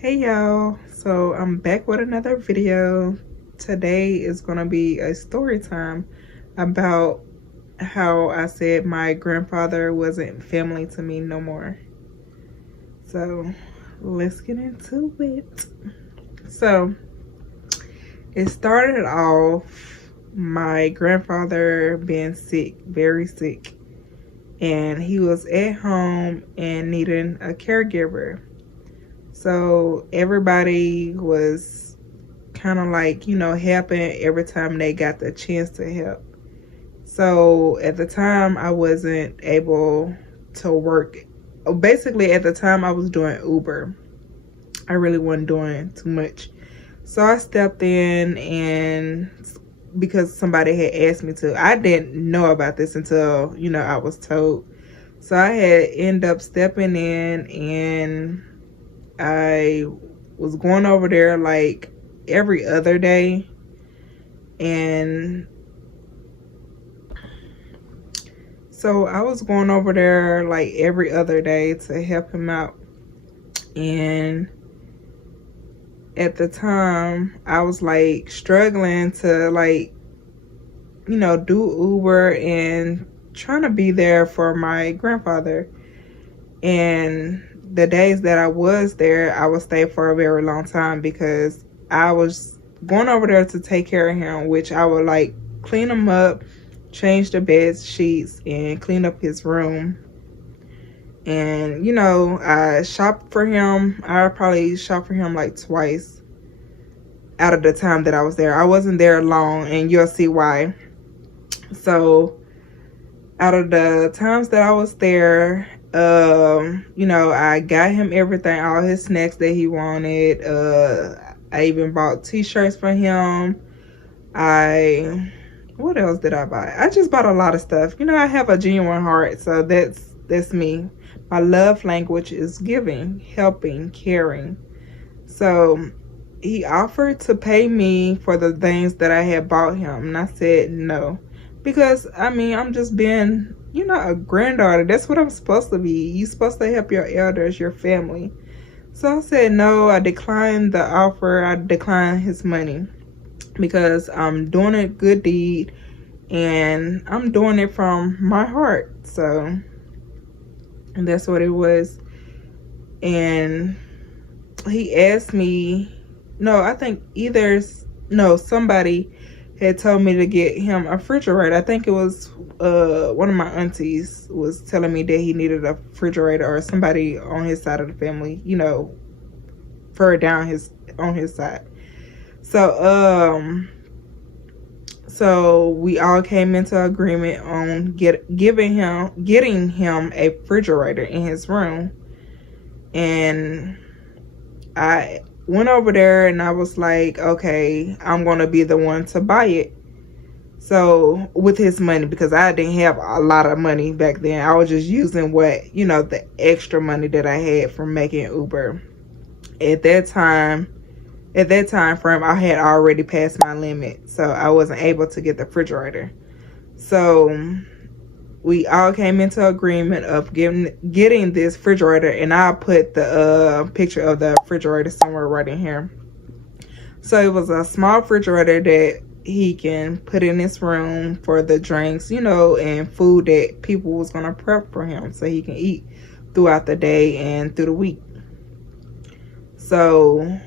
Hey y'all, so I'm back with another video. Today is gonna be a story time about how I said my grandfather wasn't family to me no more. So let's get into it. So it started off my grandfather being sick, very sick, and he was at home and needing a caregiver. So everybody was kind of like, helping every time they got the chance to help. So at the time, I wasn't able to work. Basically, at the time, I was doing Uber. I really wasn't doing too much. So I stepped in, and because somebody had asked me to, I didn't know about this until, I was told. So I had ended up stepping in, and I was going over there like every other day, and so I was going over there like every other day to help him out. And at the time I was like struggling to do Uber and trying to be there for my grandfather. And the days that I was there, I would stay for a very long time because I was going over there to take care of him, which I would like clean him up, change the bed sheets, and clean up his room. And, I shopped for him. I probably shopped for him like twice out of the time that I was there. I wasn't there long, and you'll see why. So out of the times that I was there, I got him everything, all his snacks that he wanted. I even bought t-shirts for him. What else did I buy? I just bought a lot of stuff. I have a genuine heart, so that's me. My love language is giving, helping, caring. So he offered to pay me for the things that I had bought him, and I said no. Because, I'm just being, a granddaughter. That's what I'm supposed to be. You're supposed to help your elders, your family. So I said no. I declined the offer. I declined his money because I'm doing a good deed and I'm doing it from my heart. So, and that's what it was. And he asked me, somebody had told me to get him a refrigerator. I think it was one of my aunties was telling me that he needed a refrigerator, or somebody on his side of the family, further down on his side. So we all came into agreement on getting him a refrigerator in his room. And I went over there and I was like, okay, I'm going to be the one to buy it. So with his money, because I didn't have a lot of money back then. I was just using the extra money that I had from making Uber. At that time frame, I had already passed my limit. So I wasn't able to get the refrigerator. So we all came into agreement of getting this refrigerator, and I'll put the picture of the refrigerator somewhere right in here. So it was a small refrigerator that he can put in his room for the drinks, and food that people was going to prep for him so he can eat throughout the day and through the week. So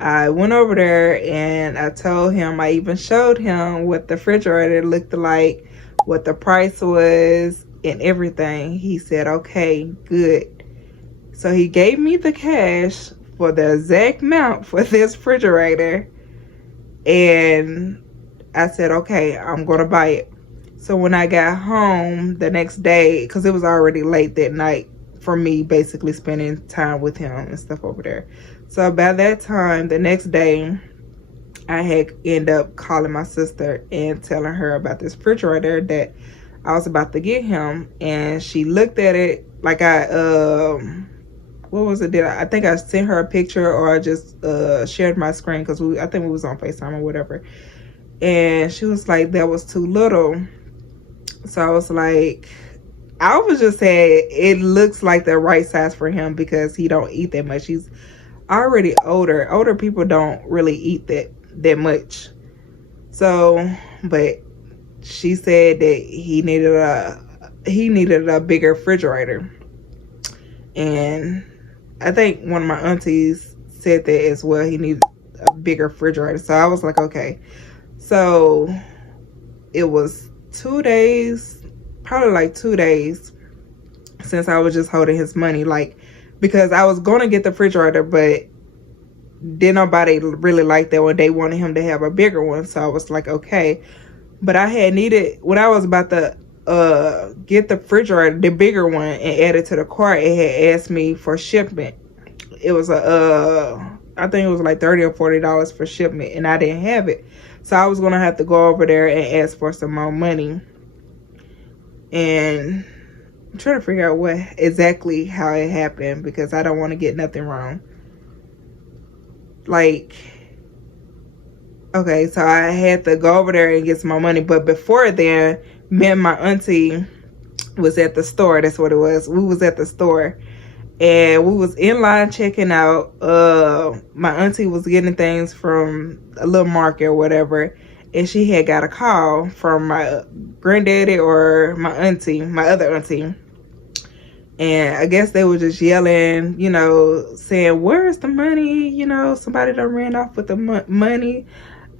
I went over there and I told him, I even showed him what the refrigerator looked like, what the price was, and everything. He said, okay, good. So he gave me the cash for the exact amount for this refrigerator. And I said, okay, I'm going to buy it. So when I got home the next day, because it was already late that night for me, basically spending time with him and stuff over there. So by that time, the next day, I had ended up calling my sister and telling her about this refrigerator that I was about to get him. And she looked at it like what was it? I think I sent her a picture, or I just shared my screen because I think we was on FaceTime or whatever. And she was like, that was too little. So I was like, I was just saying it looks like the right size for him because he don't eat that much. He's already older. Older people don't really eat that much. So, but she said that he needed a bigger refrigerator. And I think one of my aunties said that as well. He needed a bigger refrigerator. So I was like, okay. So it was 2 days, probably like 2 days since I was just holding his money. Like, because I was going to get the refrigerator, but didn't nobody really like that one. They wanted him to have a bigger one. So I was like, okay. But I had needed, when I was about to get the refrigerator, the bigger one, and add it to the cart, it had asked me for shipment. It was I think it was like $30 or $40 for shipment, and I didn't have it. So I was gonna have to go over there and ask for some more money. And I'm trying to figure out what exactly how it happened, because I don't want to get nothing wrong. Like, okay, so I had to go over there and get some more money. But before then, me and my auntie was at the store. That's what it was. We was at the store. And we was in line checking out. My auntie was getting things from a little market or whatever. And she had got a call from my granddaddy or my other auntie. And I guess they were just yelling, you know, saying, where's the money? You know, somebody done ran off with the money.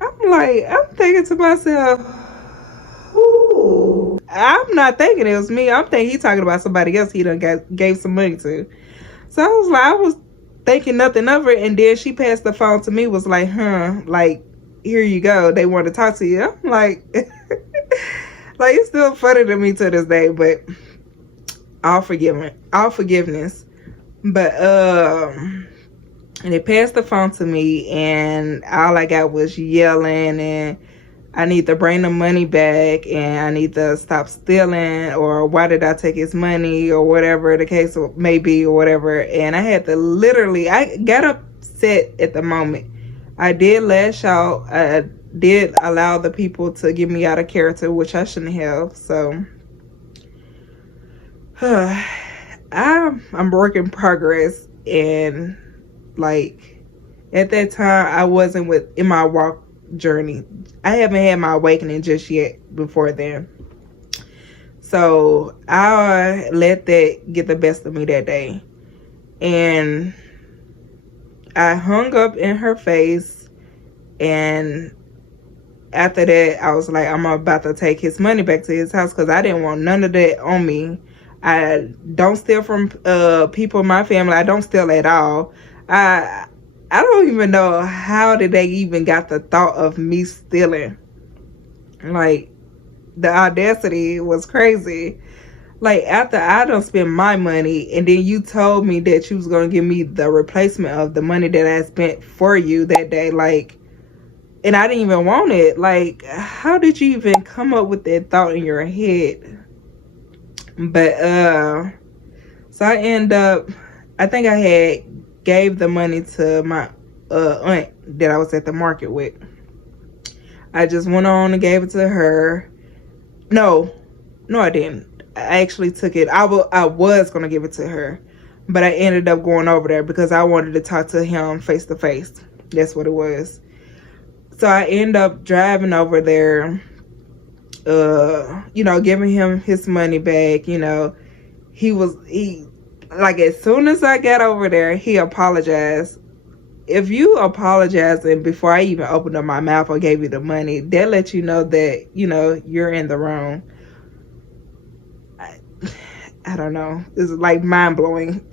I'm thinking to myself, ooh. I'm not thinking it was me. I'm thinking he talking about somebody else he done gave some money to. So I was thinking nothing of it. And then she passed the phone to me, was like, like, here you go. They want to talk to you. I'm like, like, it's still funny to me to this day, but all forgiveness. But, and they passed the phone to me, and all I got was yelling, and I need to bring the money back, and I need to stop stealing, or why did I take his money, or whatever the case may be, or whatever. And I had to literally, I got upset at the moment. I did lash out. I did allow the people to get me out of character, which I shouldn't have. So I'm a work in progress, and like at that time I wasn't in my walk journey. I haven't had my awakening just yet before then. So I let that get the best of me that day. And I hung up in her face. And after that, I was like, I'm about to take his money back to his house, because I didn't want none of that on me. I don't steal from people in my family. I don't steal at all. I don't even know how did they even got the thought of me stealing. Like, the audacity was crazy. Like, after I done spent my money, and then you told me that you was going to give me the replacement of the money that I spent for you that day. Like, and I didn't even want it. Like, how did you even come up with that thought in your head? But, so I end up, I think I had gave the money to my aunt that I was at the market with. I just went on and gave it to her. No, I didn't. I actually took it. I was going to give it to her, but I ended up going over there because I wanted to talk to him face to face. That's what it was. So I end up driving over there, you know, giving him his money back. You know, he like, as soon as I got over there, he apologized. If you apologize and before I even opened up my mouth or gave you the money, that lets you know that, you know, you're in the wrong. I don't know. It's like mind-blowing.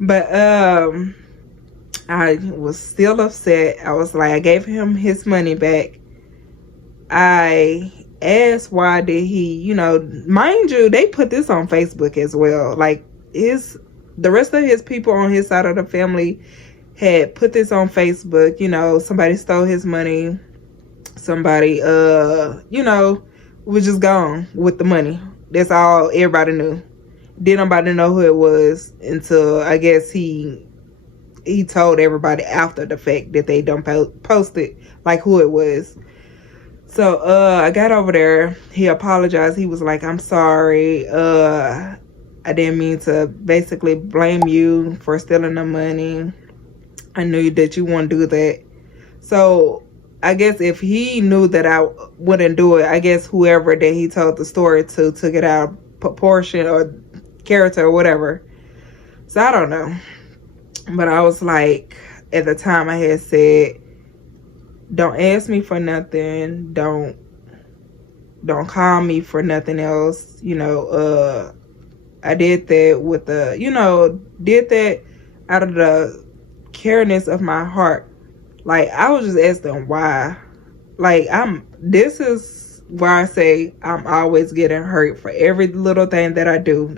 But I was still upset. I was like, I gave him his money back. I asked why did he, you know, mind you, they put this on Facebook as well. Like, the rest of his people on his side of the family had put this on Facebook. You know, somebody stole his money. Somebody, you know, was just gone with the money. That's all everybody knew. Didn't nobody know who it was until, I guess, he told everybody after the fact that they done posted, like, who it was. So I got over there. He apologized. He was like, I'm sorry. I didn't mean to basically blame you for stealing the money. I knew that you wouldn't do that. So I guess if he knew that I wouldn't do it, I guess whoever that he told the story to took it out of proportion or character or whatever. So I don't know. But I was like, at the time I had said, don't ask me for nothing. Don't call me for nothing else. I did that with did that out of the careness of my heart. Like, I was just asking why. Like, this is why I say I'm always getting hurt for every little thing that I do.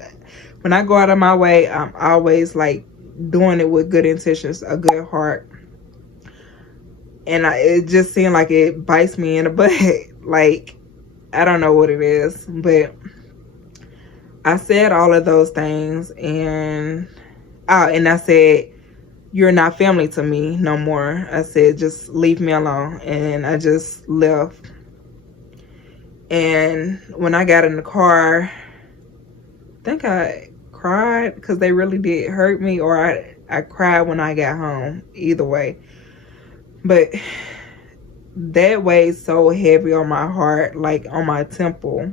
When I go out of my way, I'm always like doing it with good intentions, a good heart. And it just seemed like it bites me in the butt. Like, I don't know what it is, but I said all of those things, and I said, you're not family to me no more. I said, just leave me alone. And I just left. And when I got in the car, I think I cried because they really did hurt me, or I cried when I got home. Either way. But that weighed so heavy on my heart, like on my temple.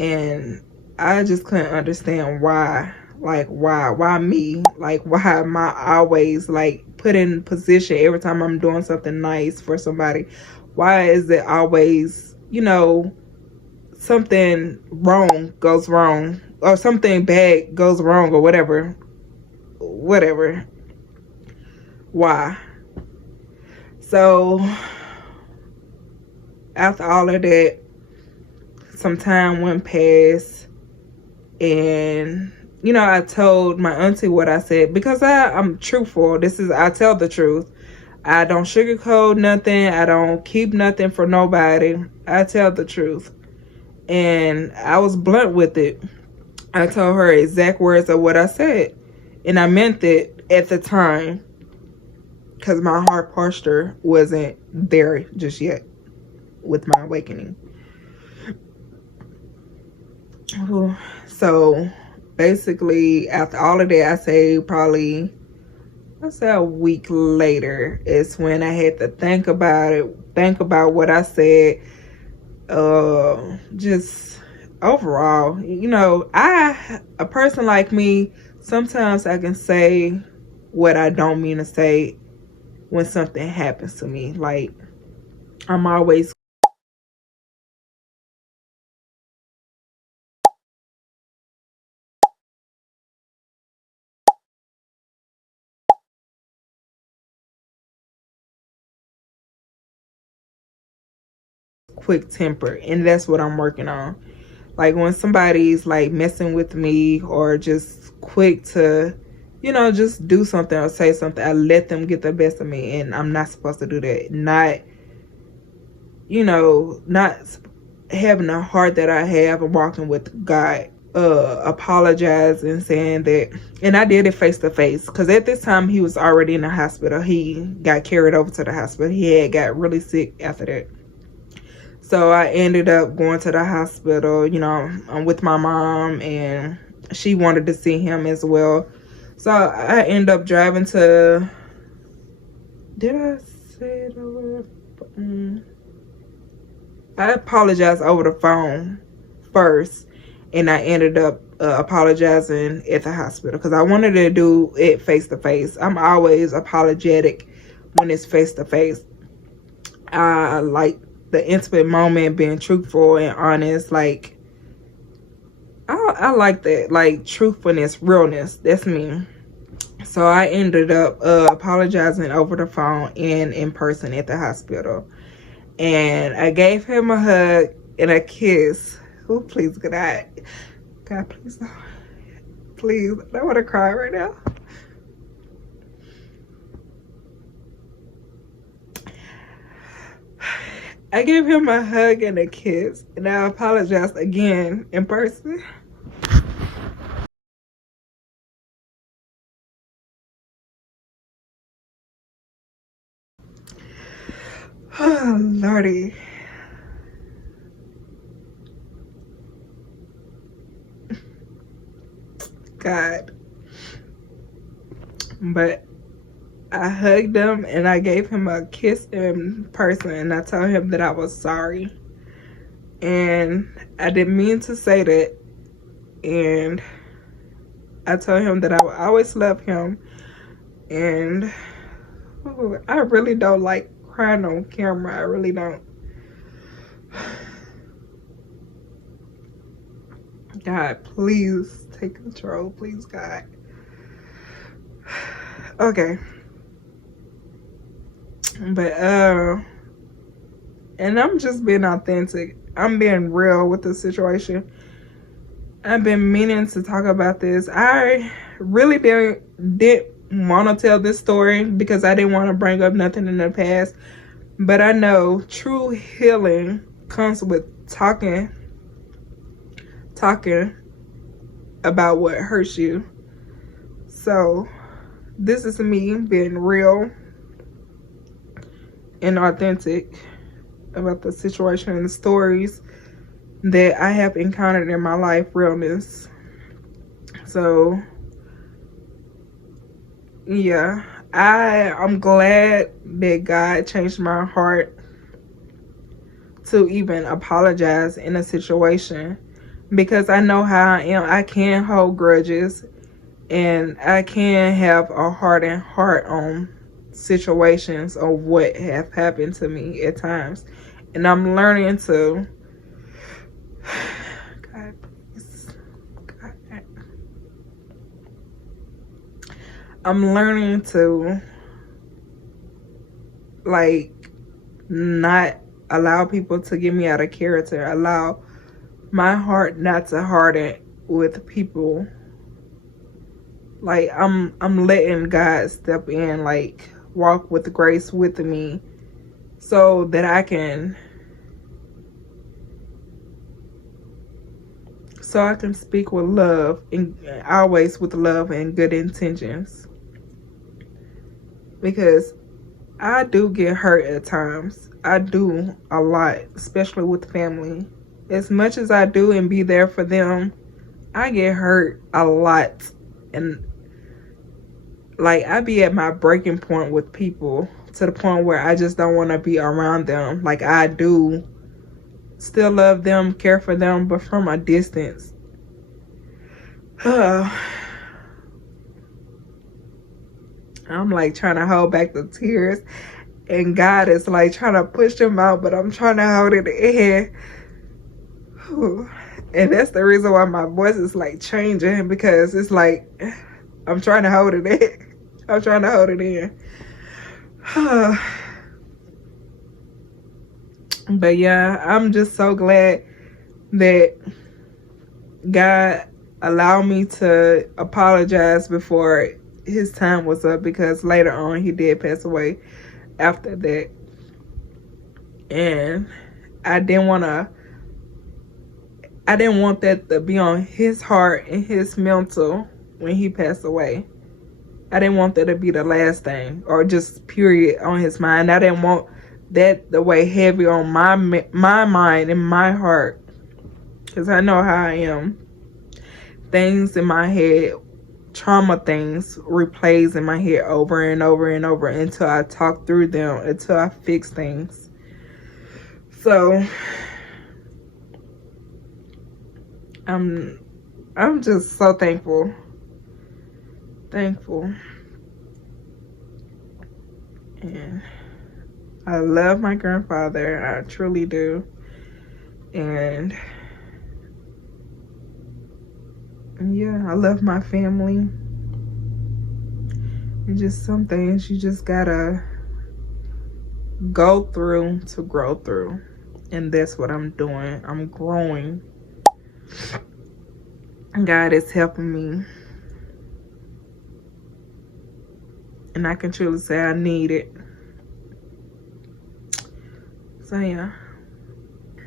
And I just couldn't understand why. Like, why me? Like, why am I always like put in position every time I'm doing something nice for somebody? Why is it always, something wrong goes wrong, or something bad goes wrong, or whatever? Why? So after all of that, some time went past, and I told my auntie what I said, because I'm truthful. I tell the truth. I don't sugarcoat nothing. I don't keep nothing for nobody. I tell the truth. And I was blunt with it. I told her exact words of what I said. And I meant it at the time, because my heart posture wasn't there just yet with my awakening. So basically, after all of that, I say a week later is when I had to think about what I said. Just overall, a person like me, sometimes I can say what I don't mean to say when something happens to me. Like, I'm always quick temper, and that's what I'm working on. Like, when somebody's like messing with me, or just quick to just do something or say something, I let them get the best of me, and I'm not supposed to do that. Not having a heart that I have and walking with God. Apologizing, saying that, and I did it face to face, because at this time he was already in the hospital. He got carried over to the hospital. He had got really sick after that. So I ended up going to the hospital. I'm with my mom, and she wanted to see him as well. So I ended up driving to, did I say it over? I apologized over the phone first, and I ended up apologizing at the hospital, because I wanted to do it face to face. I'm always apologetic when it's face to face. I like the intimate moment, being truthful and honest. Like, I like that, like, truthfulness, realness. That's me. So I ended up apologizing over the phone and in person at the hospital. And I gave him a hug and a kiss. Oh, please, God, please, no. Please, I don't want to cry right now. I gave him a hug and a kiss, and I apologized again in person. Oh, Lordy. God. But I hugged him and I gave him a kiss in person, and I told him that I was sorry. And I didn't mean to say that. And I told him that I would always love him. And I really don't like crying on camera. I really don't. God, please take control. Please, God. Okay. But, and I'm just being authentic. I'm being real with the situation. I've been meaning to talk about this. I really didn't want to tell this story because I didn't want to bring up nothing in the past. But I know true healing comes with talking about what hurts you. So this is me being real and authentic about the situation and the stories that I have encountered in my life, realness. So yeah, I'm glad that God changed my heart to even apologize in a situation, because I know how I am. I can hold grudges and I can have a hardened heart on situations of what have happened to me at times. And I'm learning to God, please. God. I'm learning to like not allow people to get me out of character. Allow my heart not to harden with people. Like I'm letting God step in, like walk with grace with me, so that I can speak with love, and always with love and good intentions. Because I do get hurt at times. I do a lot, especially with family. As much as I do and be there for them, I get hurt a lot. And like I be at my breaking point with people, to the point where I just don't want to be around them. Like I do still love them, care for them, but from a distance. I'm like trying to hold back the tears, and God is like trying to push them out, but I'm trying to hold it in. And that's the reason why my voice is like changing, because it's like I'm trying to hold it in. I'm trying to hold it in. But yeah, I'm just so glad that God allowed me to apologize before his time was up, because later on he did pass away after that. And I didn't want that to be on his heart and his mental when he passed away. I didn't want that to be the last thing, or just period on his mind. I didn't want that to weigh heavy on my mind and my heart, because I know how I am. Things in my head, trauma things, replays in my head over and over and over until I talk through them, until I fix things. So I'm just so thankful. And I love my grandfather. I truly do. And yeah, I love my family. And just some things you just gotta go through to grow through. And that's what I'm doing. I'm growing. God is helping me. And I can truly say I need it. So yeah,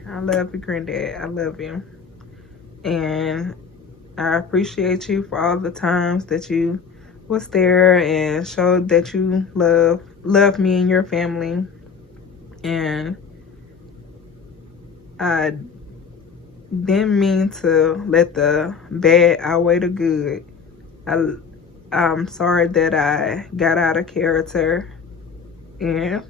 I love you, Granddad. I love you. And I appreciate you for all the times that you was there and showed that you love me and your family. and I didn't mean to let the bad outweigh the good. I'm sorry that I got out of character, and